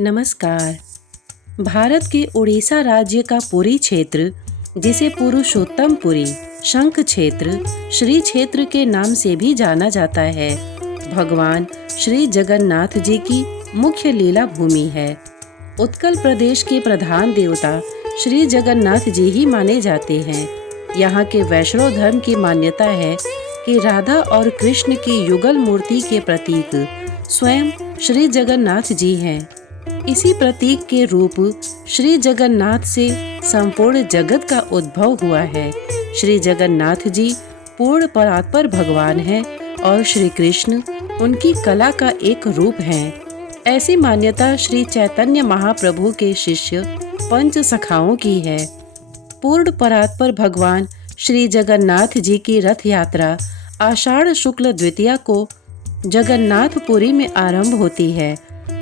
नमस्कार। भारत के उड़ीसा राज्य का पुरी क्षेत्र, जिसे पुरुषोत्तमपुरी, शंख क्षेत्र, श्री क्षेत्र के नाम से भी जाना जाता है, भगवान श्री जगन्नाथ जी की मुख्य लीला भूमि है। उत्कल प्रदेश के प्रधान देवता श्री जगन्नाथ जी ही माने जाते हैं। यहाँ के वैष्णव धर्म की मान्यता है कि राधा और कृष्ण की युगल मूर्ति के प्रतीक स्वयं श्री जगन्नाथ जी हैं। इसी प्रतीक के रूप श्री जगन्नाथ से संपूर्ण जगत का उद्भव हुआ है। श्री जगन्नाथ जी पूर्ण परात्पर भगवान हैं और श्री कृष्ण उनकी कला का एक रूप हैं। ऐसी मान्यता श्री चैतन्य महाप्रभु के शिष्य पंच सखाओं की है। पूर्ण परात्पर भगवान श्री जगन्नाथ जी की रथ यात्रा आषाढ़ शुक्ल द्वितीया को जगन्नाथपुरी में आरंभ होती है।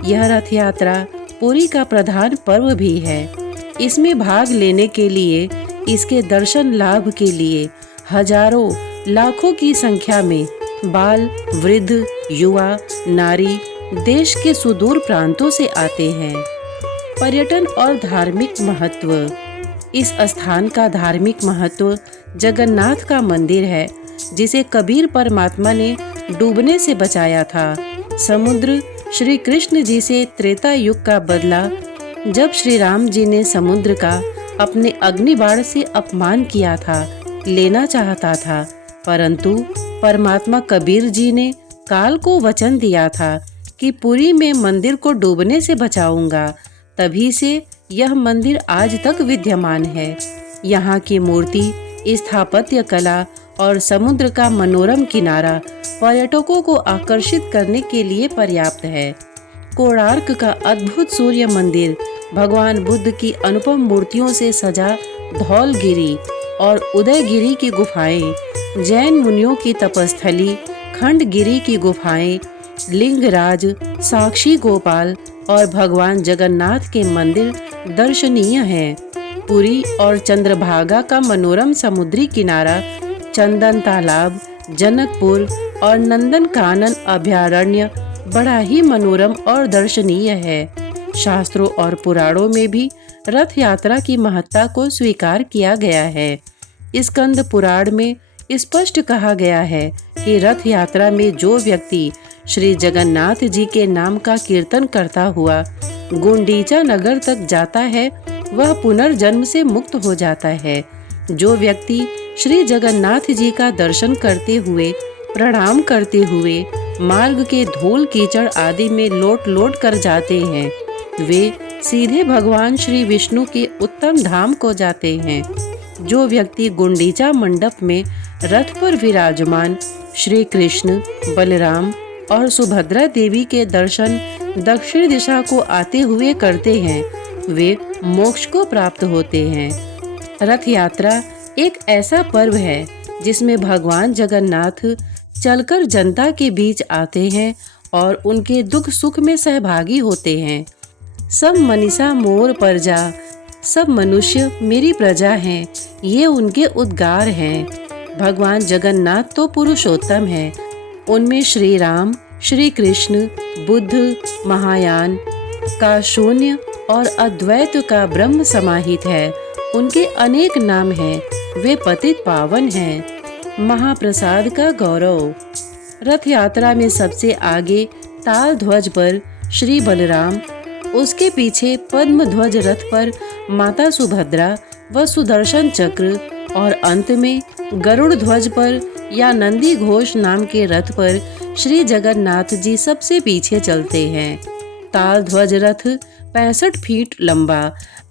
यह रथ यात्रा पुरी का प्रधान पर्व भी है। इसमें भाग लेने के लिए, इसके दर्शन लाभ के लिए हजारों लाखों की संख्या में बाल, वृद्ध, युवा, नारी देश के सुदूर प्रांतों से आते हैं। पर्यटन और धार्मिक महत्व। इस स्थान का धार्मिक महत्व जगन्नाथ का मंदिर है, जिसे कबीर परमात्मा ने डूबने से बचाया था। समुद्र श्री कृष्ण जी से त्रेता युग का बदला, जब श्री राम जी ने समुद्र का अपने अग्निबाण से अपमान किया था, लेना चाहता था, परंतु परमात्मा कबीर जी ने काल को वचन दिया था कि पुरी में मंदिर को डूबने से बचाऊंगा। तभी से यह मंदिर आज तक विद्यमान है। यहाँ की मूर्ति, स्थापत्य कला और समुद्र का मनोरम किनारा पर्यटकों को आकर्षित करने के लिए पर्याप्त है। कोणार्क का अद्भुत सूर्य मंदिर, भगवान बुद्ध की अनुपम मूर्तियों से सजा धौलगिरी और उदयगिरी की गुफाएं, जैन मुनियों की तपस्थली खंडगिरी की गुफाएं, लिंगराज, साक्षी गोपाल और भगवान जगन्नाथ के मंदिर दर्शनीय हैं। पुरी और चंद्रभागा का मनोरम समुद्री किनारा, चंदन तालाब, जनकपुर और नंदन कानन अभयारण्य बड़ा ही मनोरम और दर्शनीय है। शास्त्रों और पुराणों में भी रथ यात्रा की महत्ता को स्वीकार किया गया है। स्कंद पुराण में स्पष्ट कहा गया है कि रथ यात्रा में जो व्यक्ति श्री जगन्नाथ जी के नाम का कीर्तन करता हुआ गुंडीचा नगर तक जाता है, वह पुनर्जन्म से मुक्त हो जाता है। जो व्यक्ति श्री जगन्नाथ जी का दर्शन करते हुए, प्रणाम करते हुए मार्ग के धूल कीचड़ आदि में लोट लोट कर जाते हैं, वे सीधे भगवान श्री विष्णु के उत्तम धाम को जाते हैं। जो व्यक्ति गुंडीचा मंडप में रथ पर विराजमान श्री कृष्ण, बलराम और सुभद्रा देवी के दर्शन दक्षिण दिशा को आते हुए करते हैं, वे मोक्ष को प्राप्त होते हैं। रथ यात्रा एक ऐसा पर्व है जिसमें भगवान जगन्नाथ चलकर जनता के बीच आते हैं और उनके दुख सुख में सहभागी होते हैं। सब मनीषा मोर प्रजा, सब मनुष्य मेरी प्रजा हैं, ये उनके उद्गार हैं। भगवान जगन्नाथ तो पुरुषोत्तम हैं। उनमें श्री राम, श्री कृष्ण, बुद्ध, महायान का शून्य और अद्वैत का ब्रह्म समाहित है। उनके अनेक नाम हैं, वे पतित पावन हैं। महाप्रसाद का गौरव। रथ यात्रा में सबसे आगे ताल ध्वज पर श्री बलराम, उसके पीछे पद्म ध्वज रथ पर माता सुभद्रा व सुदर्शन चक्र और अंत में गरुड़ ध्वज पर या नंदी घोष नाम के रथ पर श्री जगन्नाथ जी सबसे पीछे चलते हैं। ताल ध्वज रथ 65 फीट लंबा,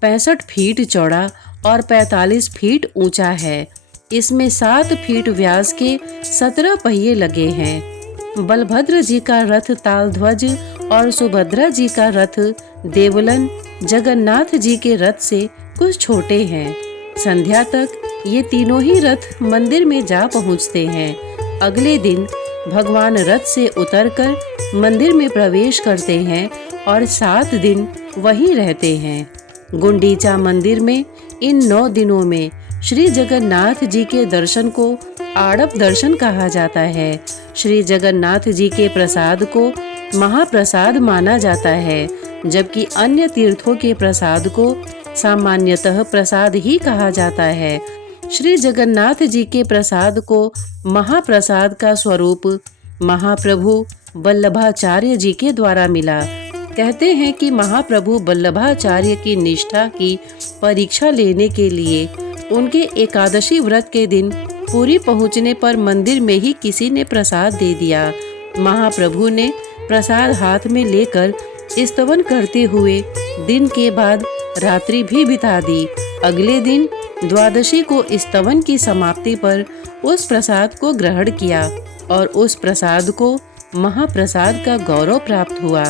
65 फीट चौड़ा और 45 फीट ऊंचा है। इसमें 7 फीट व्यास के 17 पहिए लगे हैं। बलभद्र जी का रथ ताल ध्वज और सुभद्रा जी का रथ देवलन जगन्नाथ जी के रथ से कुछ छोटे हैं। संध्या तक ये तीनों ही रथ मंदिर में जा पहुंचते हैं। अगले दिन भगवान रथ से उतरकर मंदिर में प्रवेश करते हैं और 7 दिन वहीं रहते हैं। गुंडीचा मंदिर में इन 9 दिनों में श्री जगन्नाथ जी के दर्शन को आड़प दर्शन कहा जाता है। श्री जगन्नाथ जी के प्रसाद को महाप्रसाद माना जाता है। जबकि अन्य तीर्थों के प्रसाद को सामान्यतः प्रसाद ही कहा जाता है। श्री जगन्नाथ जी के प्रसाद को महाप्रसाद का स्वरूप महाप्रभु वल्लभाचार्य जी के द्वारा मिला। कहते हैं कि महाप्रभु वल्लभाचार्य की निष्ठा की परीक्षा लेने के लिए उनके एकादशी व्रत के दिन पुरी पहुंचने पर मंदिर में ही किसी ने प्रसाद दे दिया। महाप्रभु ने प्रसाद हाथ में लेकर स्तवन करते हुए दिन के बाद रात्रि भी बिता दी। अगले दिन द्वादशी को स्तवन की समाप्ति पर उस प्रसाद को ग्रहण किया और उस प्रसाद को महाप्रसाद का गौरव प्राप्त हुआ।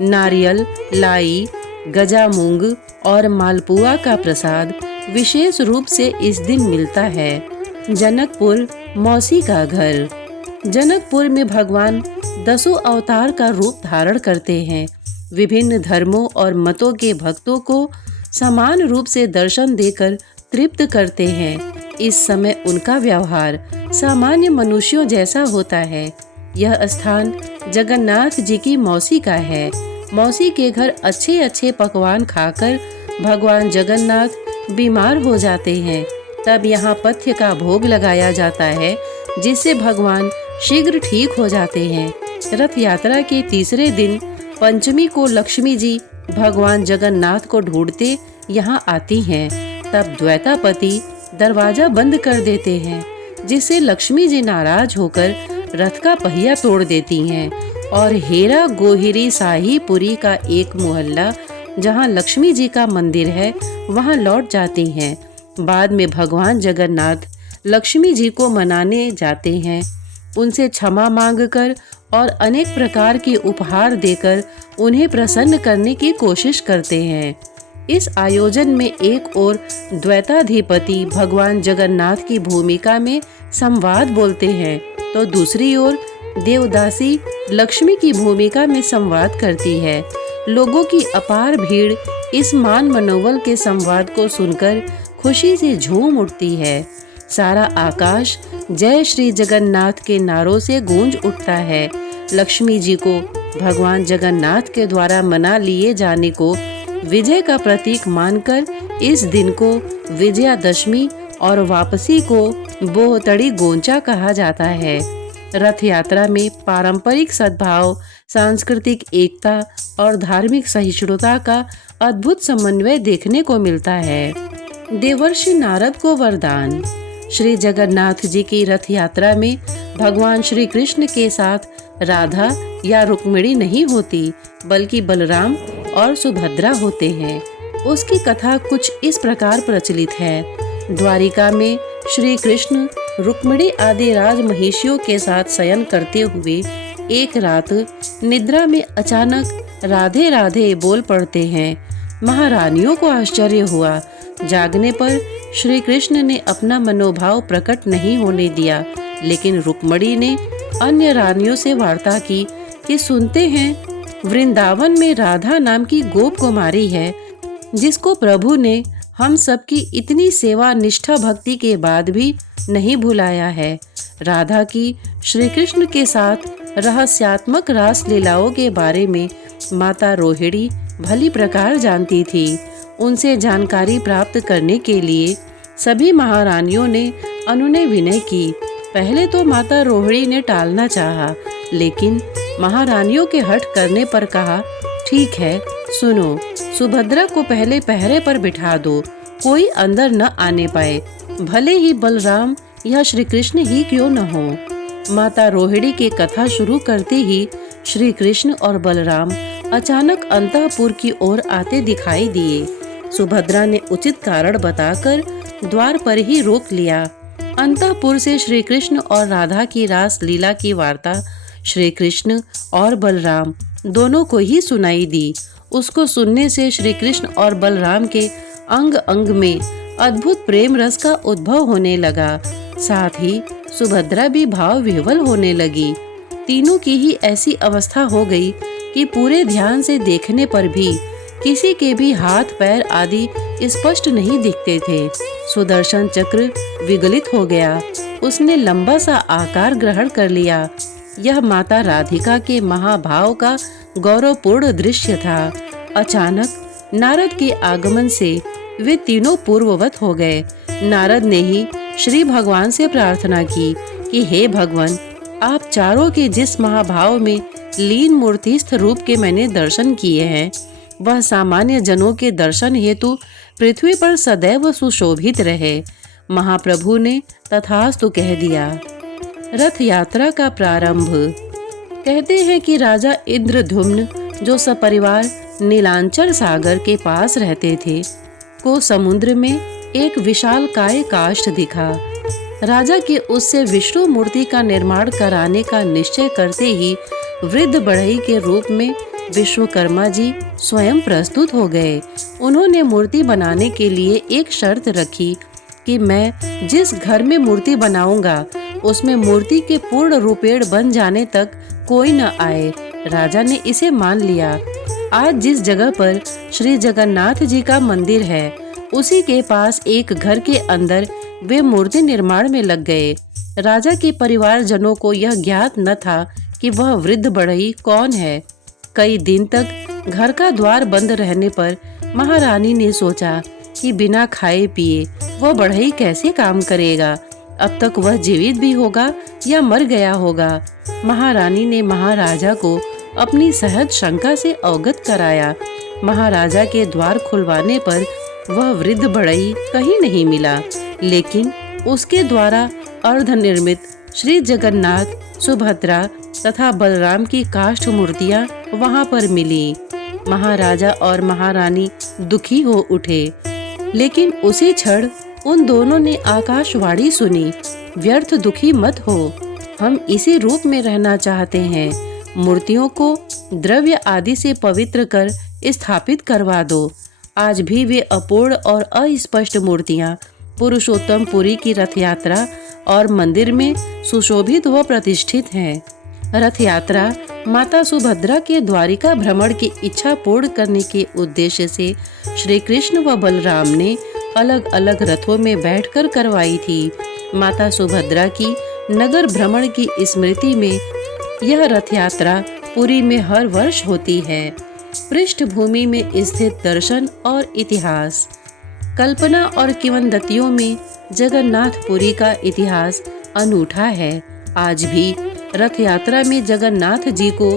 नारियल, लाई, गजा मूंग और मालपुआ का प्रसाद विशेष रूप से इस दिन मिलता है। जनकपुर मौसी का घर। जनकपुर में भगवान 10 अवतार का रूप धारण करते हैं। विभिन्न धर्मों और मतों के भक्तों को समान रूप से दर्शन देकर तृप्त करते हैं। इस समय उनका व्यवहार सामान्य मनुष्यों जैसा होता है। यह स्थान जगन्नाथ जी की मौसी का है। मौसी के घर अच्छे अच्छे पकवान खाकर भगवान जगन्नाथ बीमार हो जाते हैं। तब यहाँ पथ्य का भोग लगाया जाता है, जिससे भगवान शीघ्र ठीक हो जाते हैं। रथ यात्रा के तीसरे दिन पंचमी को लक्ष्मी जी भगवान जगन्नाथ को ढूंढते यहाँ आती हैं। तब द्वैतापति दरवाजा बंद कर देते हैं, जिससे लक्ष्मी जी नाराज होकर रथ का पहिया तोड़ देती हैं और हेरा गोहिरी शाहीपुरी का एक मोहल्ला जहाँ लक्ष्मी जी का मंदिर है वहाँ लौट जाती हैं। बाद में भगवान जगन्नाथ लक्ष्मी जी को मनाने जाते हैं, उनसे क्षमा मांगकर और अनेक प्रकार के उपहार देकर उन्हें प्रसन्न करने की कोशिश करते हैं। इस आयोजन में एक ओर द्वैताधिपति भगवान जगन्नाथ की भूमिका में संवाद बोलते हैं, तो दूसरी ओर देवदासी लक्ष्मी की भूमिका में संवाद करती है। लोगों की अपार भीड़ इस मान मनोवल के संवाद को सुनकर खुशी से झूम उठती है। सारा आकाश जय श्री जगन्नाथ के नारों से गूंज उठता है। लक्ष्मी जी को भगवान जगन्नाथ के द्वारा मना लिए जाने को विजय का प्रतीक मानकर इस दिन को विजयादशमी और वापसी को बोहतड़ी गोंचा कहा जाता है। रथ यात्रा में पारंपरिक सद्भाव, सांस्कृतिक एकता और धार्मिक सहिष्णुता का अद्भुत समन्वय देखने को मिलता है। देवर्षि नारद को वरदान। श्री जगन्नाथ जी की रथ यात्रा में भगवान श्री कृष्ण के साथ राधा या रुक्मिणी नहीं होती, बल्कि बलराम और सुभद्रा होते हैं। उसकी कथा कुछ इस प्रकार प्रचलित है। द्वारिका में श्री कृष्ण रुक्मिणी आदि राज महिषियों के साथ शयन करते हुए एक रात निद्रा में अचानक राधे राधे बोल पड़ते हैं। महारानियों को आश्चर्य हुआ। जागने पर श्री कृष्ण ने अपना मनोभाव प्रकट नहीं होने दिया, लेकिन रुक्मिणी ने अन्य रानियों से वार्ता की कि सुनते हैं वृंदावन में राधा नाम की गोप कुमारी है, जिसको प्रभु ने हम सबकी इतनी सेवा निष्ठा भक्ति के बाद भी नहीं भुलाया है। राधा की श्री कृष्ण के साथ रहस्यात्मक रास लीलाओं के बारे में माता रोहिणी भली प्रकार जानती थी। उनसे जानकारी प्राप्त करने के लिए सभी महारानियों ने अनुनय विनय की। पहले तो माता रोहिणी ने टालना चाहा, लेकिन महारानियों के हठ करने पर कहा, ठीक है, सुनो, सुभद्रा को पहले पहरे पर बिठा दो, कोई अंदर न आने पाए, भले ही बलराम या श्री कृष्ण ही क्यों न हो। माता रोहिणी की कथा शुरू करते ही श्री कृष्ण और बलराम अचानक अंतःपुर की ओर आते दिखाई दिए। सुभद्रा ने उचित कारण बताकर द्वार पर ही रोक लिया। अंतःपुर से श्री कृष्ण और राधा की रास लीला की वार्ता श्री कृष्ण और बलराम दोनों को ही सुनाई दी। उसको सुनने से श्री कृष्ण और बलराम के अंग अंग में अद्भुत प्रेम रस का उद्भव होने लगा। साथ ही सुभद्रा भी भाव विह्वल होने लगी। तीनों की ही ऐसी अवस्था हो गई कि पूरे ध्यान से देखने पर भी किसी के भी हाथ पैर आदि स्पष्ट नहीं दिखते थे। सुदर्शन चक्र विगलित हो गया, उसने लंबा सा आकार ग्रहण कर लिया। यह माता राधिका के महाभाव का गौरवपूर्ण दृश्य था। अचानक नारद के आगमन से वे तीनों पूर्ववत हो गए। नारद ने ही श्री भगवान से प्रार्थना की कि हे भगवान, आप चारों के जिस महाभाव में लीन मूर्तिस्थ रूप के मैंने दर्शन किए हैं, वह सामान्य जनों के दर्शन हेतु पृथ्वी पर सदैव सुशोभित रहे। महाप्रभु ने तथास्तु कह दिया। रथ यात्रा का प्रारंभ। कहते हैं कि राजा इंद्रद्युम्न, जो सपरिवार नीलांचल सागर के पास रहते थे, को समुद्र में एक विशालकाय काष्ठ दिखा। राजा के उससे विष्णु मूर्ति का निर्माण कराने का निश्चय करते ही वृद्ध बढ़ई के रूप में विश्वकर्मा जी स्वयं प्रस्तुत हो गए। उन्होंने मूर्ति बनाने के लिए एक शर्त रखी कि मैं जिस घर में मूर्ति बनाऊंगा उसमें मूर्ति के पूर्ण रूपेण बन जाने तक कोई न आए। राजा ने इसे मान लिया। आज जिस जगह पर श्री जगन्नाथ जी का मंदिर है, उसी के पास एक घर के अंदर वे मूर्ति निर्माण में लग गए। राजा के परिवार जनों को यह ज्ञात न था कि वह वृद्ध बढ़ई कौन है। कई दिन तक घर का द्वार बंद रहने पर महारानी ने सोचा कि बिना खाए पिए वह बढ़ई कैसे काम करेगा। अब तक वह जीवित भी होगा या मर गया होगा। महारानी ने महाराजा को अपनी सहज शंका से अवगत कराया। महाराजा के द्वार खुलवाने पर वह वृद्ध बढ़ई कहीं नहीं मिला, लेकिन उसके द्वारा अर्धनिर्मित श्री जगन्नाथ, सुभद्रा तथा बलराम की काष्ठ मूर्तियां वहां पर मिली। महाराजा और महारानी दुखी हो उठे, लेकिन उसी क्षण उन दोनों ने आकाशवाणी सुनी, व्यर्थ दुखी मत हो, हम इसी रूप में रहना चाहते हैं। मूर्तियों को द्रव्य आदि से पवित्र कर स्थापित करवा दो। आज भी वे अपूर्ण और अस्पष्ट मूर्तियां पुरुषोत्तम पुरी की रथ यात्रा और मंदिर में सुशोभित व प्रतिष्ठित हैं। रथ यात्रा माता सुभद्रा के द्वारिका भ्रमण की इच्छा पूर्ण करने के उद्देश्य से श्री कृष्ण व बलराम ने अलग अलग रथों में बैठकर करवाई थी। माता सुभद्रा की नगर भ्रमण की स्मृति में यह रथ यात्रा पुरी में हर वर्ष होती है। पृष्ठभूमि में स्थित दर्शन और इतिहास। कल्पना और किंवदंतियों में जगन्नाथपुरी का इतिहास अनूठा है। आज भी रथ यात्रा में जगन्नाथ जी को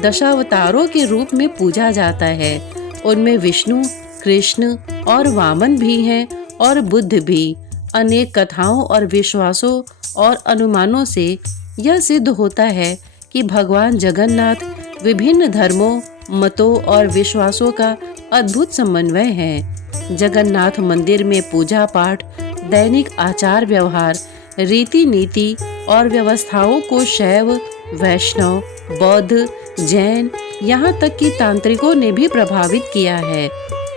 दशावतारों के रूप में पूजा जाता है। उनमें विष्णु, कृष्ण और वामन भी हैं और बुद्ध भी। अनेक कथाओं और विश्वासों और अनुमानों से यह सिद्ध होता है कि भगवान जगन्नाथ विभिन्न धर्मों, मतों और विश्वासों का अद्भुत समन्वय है। जगन्नाथ मंदिर में पूजा पाठ, दैनिक आचार व्यवहार, रीति नीति और व्यवस्थाओं को शैव, वैष्णव, बौद्ध, जैन, यहाँ तक कि तांत्रिकों ने भी प्रभावित किया है।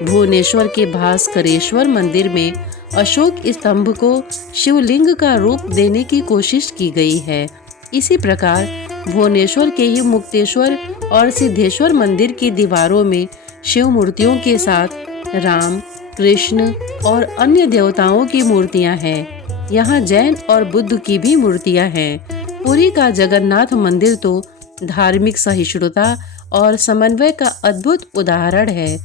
भुवनेश्वर के भास्करेश्वर मंदिर में अशोक स्तंभ को शिवलिंग का रूप देने की कोशिश की गई है। इसी प्रकार भुवनेश्वर के ही मुक्तेश्वर और सिद्धेश्वर मंदिर की दीवारों में शिव मूर्तियों के साथ राम, कृष्ण और अन्य देवताओं की मूर्तियां हैं। यहाँ जैन और बुद्ध की भी मूर्तियां हैं। पुरी का जगन्नाथ मंदिर तो धार्मिक सहिष्णुता और समन्वय का अद्भुत उदाहरण है।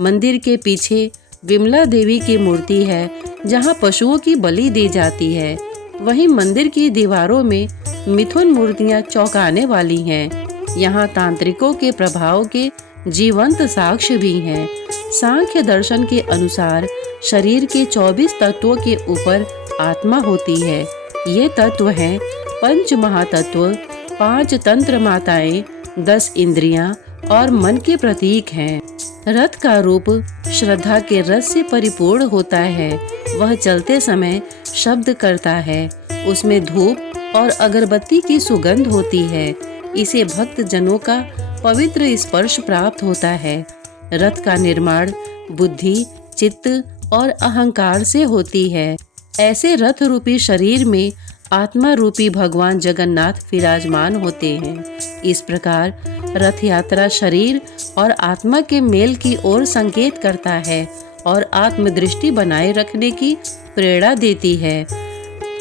मंदिर के पीछे विमला देवी की मूर्ति है, जहाँ पशुओं की बलि दी जाती है। वहीं मंदिर की दीवारों में मिथुन मूर्तियां चौंकाने वाली हैं। यहाँ तांत्रिकों के प्रभाव के जीवंत साक्ष्य भी हैं। सांख्य दर्शन के अनुसार शरीर के 24 तत्वों के ऊपर आत्मा होती है। ये तत्व हैं पंच महातत्व, 5 तंत्र माताएं, 10 इंद्रियां और मन के प्रतीक हैं। रथ का रूप श्रद्धा के रस से परिपूर्ण होता है। वह चलते समय शब्द करता है। उसमें धूप और अगरबत्ती की सुगंध होती है। इसे भक्त जनों का पवित्र स्पर्श प्राप्त होता है। रथ का निर्माण बुद्धि, चित्त और अहंकार से होती है। ऐसे रथ रूपी शरीर में आत्मा रूपी भगवान जगन्नाथ विराजमान होते हैं। इस प्रकार रथ यात्रा शरीर और आत्मा के मेल की ओर संकेत करता है और आत्मदृष्टि बनाए रखने की प्रेरणा देती है।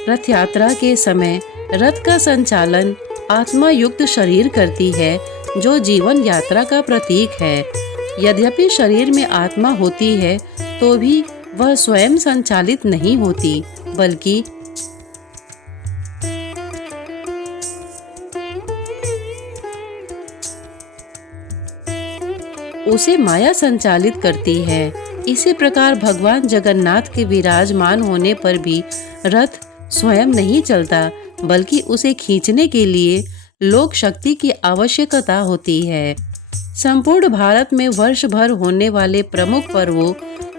रथ यात्रा के समय रथ का संचालन आत्मा युक्त शरीर करती है, जो जीवन यात्रा का प्रतीक है। यद्यपि शरीर में आत्मा होती है तो भी वह स्वयं संचालित नहीं होती, बल्कि उसे माया संचालित करती है। इसी प्रकार भगवान जगन्नाथ के विराजमान होने पर भी रथ स्वयं नहीं चलता, बल्कि उसे खींचने के लिए लोक शक्ति की आवश्यकता होती है। संपूर्ण भारत में वर्ष भर होने वाले प्रमुख पर्वों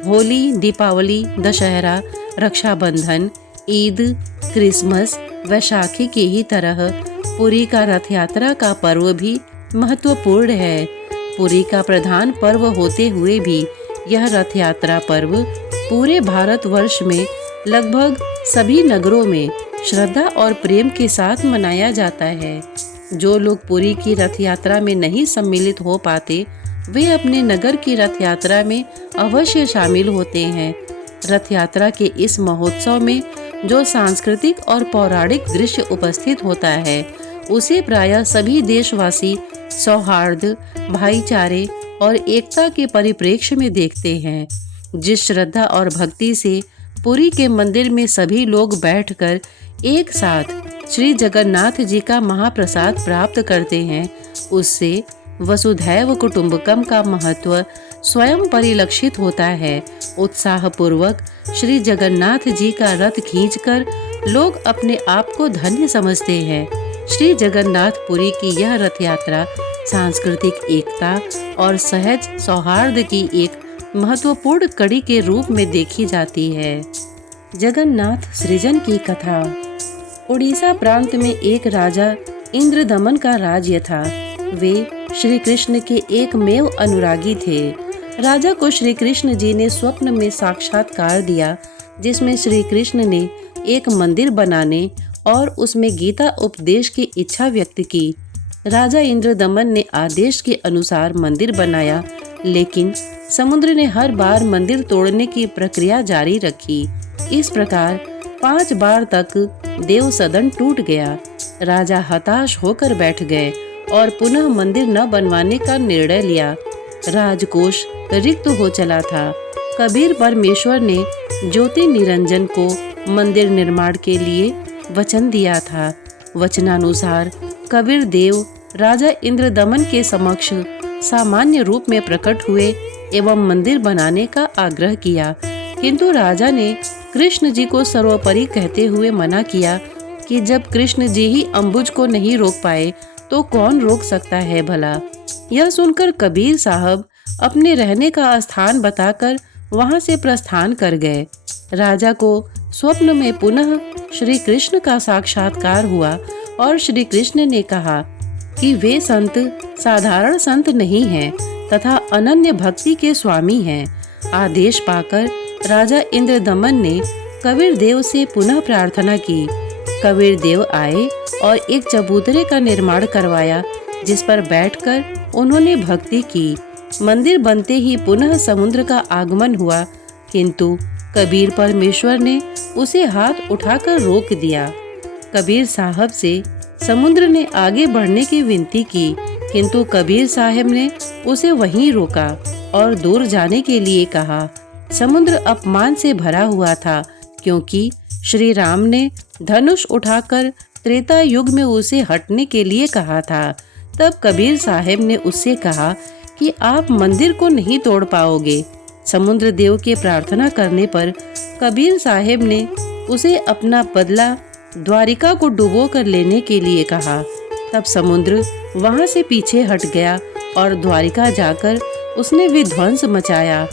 होली, दीपावली, दशहरा, रक्षाबंधन, ईद, क्रिसमस, वैशाखी की ही तरह पुरी का रथ यात्रा का पर्व भी महत्वपूर्ण है। पुरी का प्रधान पर्व होते हुए भी यह रथ यात्रा पर्व पूरे भारतवर्ष में लगभग सभी नगरों में श्रद्धा और प्रेम के साथ मनाया जाता है। जो लोग पुरी की रथ यात्रा में नहीं सम्मिलित हो पाते, वे अपने नगर की रथ यात्रा में अवश्य शामिल होते हैं। रथ यात्रा के इस महोत्सव में जो सांस्कृतिक और पौराणिक दृश्य उपस्थित होता है, उसे प्रायः सभी देशवासी सौहार्द, भाईचारे और एकता के परिप्रेक्ष्य में देखते हैं। जिस श्रद्धा और भक्ति से पुरी के मंदिर में सभी लोग बैठकर एक साथ श्री जगन्नाथ जी का महाप्रसाद प्राप्त करते हैं, उससे वसुधैव कुटुंबकम का महत्व स्वयं परिलक्षित होता है। उत्साहपूर्वक श्री जगन्नाथ जी का रथ खींचकर लोग अपने आप को धन्य समझते हैं। श्री जगन्नाथपुरी की यह रथ यात्रा सांस्कृतिक एकता और सहज सौहार्द की एक महत्वपूर्ण कड़ी के रूप में देखी जाती है। जगन्नाथ सृजन की कथा। उड़ीसा प्रांत में एक राजा इंद्रदमन का राज्य था। वे श्री कृष्ण के एकमेव अनुरागी थे। राजा को श्री कृष्ण जी ने स्वप्न में साक्षात्कार दिया, जिसमें श्री कृष्ण ने एक मंदिर बनाने और उसमें गीता उपदेश की इच्छा व्यक्त की। राजा इंद्रदमन ने आदेश के अनुसार मंदिर बनाया, लेकिन समुद्र ने हर बार मंदिर तोड़ने की प्रक्रिया जारी रखी। इस प्रकार 5 बार तक देव सदन टूट गया। राजा हताश होकर बैठ गए और पुनः मंदिर न बनवाने का निर्णय लिया। राजकोष रिक्त हो चला था। कबीर परमेश्वर ने ज्योति निरंजन को मंदिर निर्माण के लिए वचन दिया था। वचनानुसार कबीर देव राजा इंद्रदमन के समक्ष सामान्य रूप में प्रकट हुए एवं मंदिर बनाने का आग्रह किया, किंतु राजा ने कृष्ण जी को सर्वोपरि कहते हुए मना किया कि जब कृष्ण जी ही अम्बुज को नहीं रोक पाए तो कौन रोक सकता है भला। यह सुनकर कबीर साहब अपने रहने का स्थान बताकर वहां से प्रस्थान कर गए। राजा को स्वप्न में पुनः श्री कृष्ण का साक्षात्कार हुआ और श्री कृष्ण ने कहा कि वे संत साधारण संत नहीं हैं तथा अनन्य भक्ति के स्वामी हैं। आदेश पाकर राजा इंद्रदमन ने कबीर देव से पुनः प्रार्थना की। कबीर देव आए और एक चबूतरे का निर्माण करवाया, जिस पर बैठकर उन्होंने भक्ति की। मंदिर बनते ही पुनः समुद्र का आगमन हुआ, किंतु कबीर परमेश्वर ने उसे हाथ उठाकर रोक दिया। कबीर साहब से समुद्र ने आगे बढ़ने की विनती की, किंतु कबीर साहब ने उसे वहीं रोका और दूर जाने के लिए कहा। समुद्र अपमान से भरा हुआ था, क्योंकि श्री राम ने धनुष उठाकर त्रेता युग में उसे हटने के लिए कहा था। तब कबीर साहब ने उससे कहा कि आप मंदिर को नहीं तोड़ पाओगे। समुद्र देव के प्रार्थना करने पर कबीर साहब ने उसे अपना बदला द्वारिका को डुबो कर लेने के लिए कहा। तब समुद्र वहां से पीछे हट गया और द्वारिका जाकर उसने विध्वंस मचाया।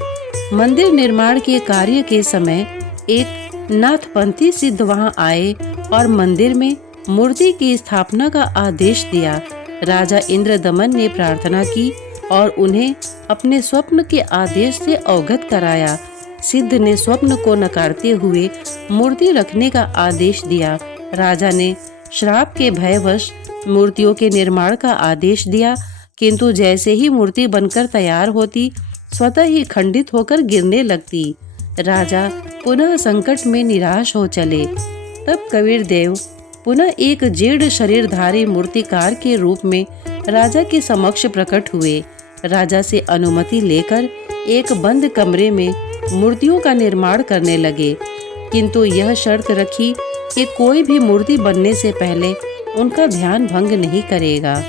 मंदिर निर्माण के कार्य के समय एक नाथपंथी सिद्ध वहां आए और मंदिर में मूर्ति की स्थापना का आदेश दिया। राजा इंद्रदमन ने प्रार्थना की और उन्हें अपने स्वप्न के आदेश से अवगत कराया। सिद्ध ने स्वप्न को नकारते हुए मूर्ति रखने का आदेश दिया। राजा ने श्राप के भयवश मूर्तियों के निर्माण का आदेश दिया, किंतु जैसे ही मूर्ति बनकर तैयार होती, स्वतः ही खंडित होकर गिरने लगती। राजा पुनः संकट में निराश हो चले। तब कबीर देव पुनः एक जीर्ण शरीरधारी मूर्तिकार के रूप में राजा के समक्ष प्रकट हुए। राजा से अनुमति लेकर एक बंद कमरे में मूर्तियों का निर्माण करने लगे, किंतु यह शर्त रखी कि कोई भी मूर्ति बनने से पहले उनका ध्यान भंग नहीं करेगा।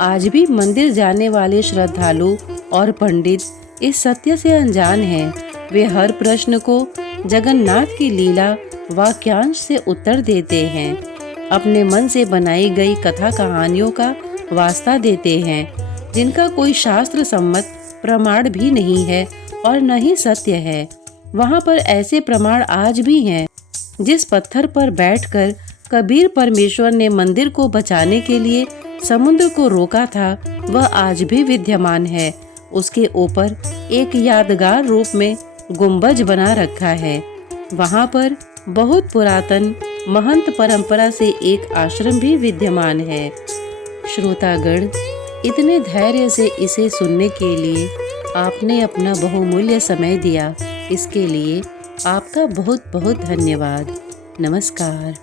आज भी मंदिर जाने वाले श्रद्धालु और पंडित इस सत्य से अनजान हैं। वे हर प्रश्न को जगन्नाथ की लीला वाक्यांश से उत्तर देते हैं, अपने मन से बनाई गई कथा कहानियों का वास्ता देते हैं, जिनका कोई शास्त्र सम्मत प्रमाण भी नहीं है और न ही सत्य है। वहाँ पर ऐसे प्रमाण आज भी हैं। जिस पत्थर पर बैठकर कबीर परमेश्वर ने मंदिर को बचाने के लिए समुद्र को रोका था, वह आज भी विद्यमान है। उसके ऊपर एक यादगार रूप में गुंबज बना रखा है। वहाँ पर बहुत पुरातन महंत परंपरा से एक आश्रम भी विद्यमान है। श्रोतागण, इतने धैर्य से इसे सुनने के लिए आपने अपना बहुमूल्य समय दिया, इसके लिए आपका बहुत बहुत धन्यवाद। नमस्कार।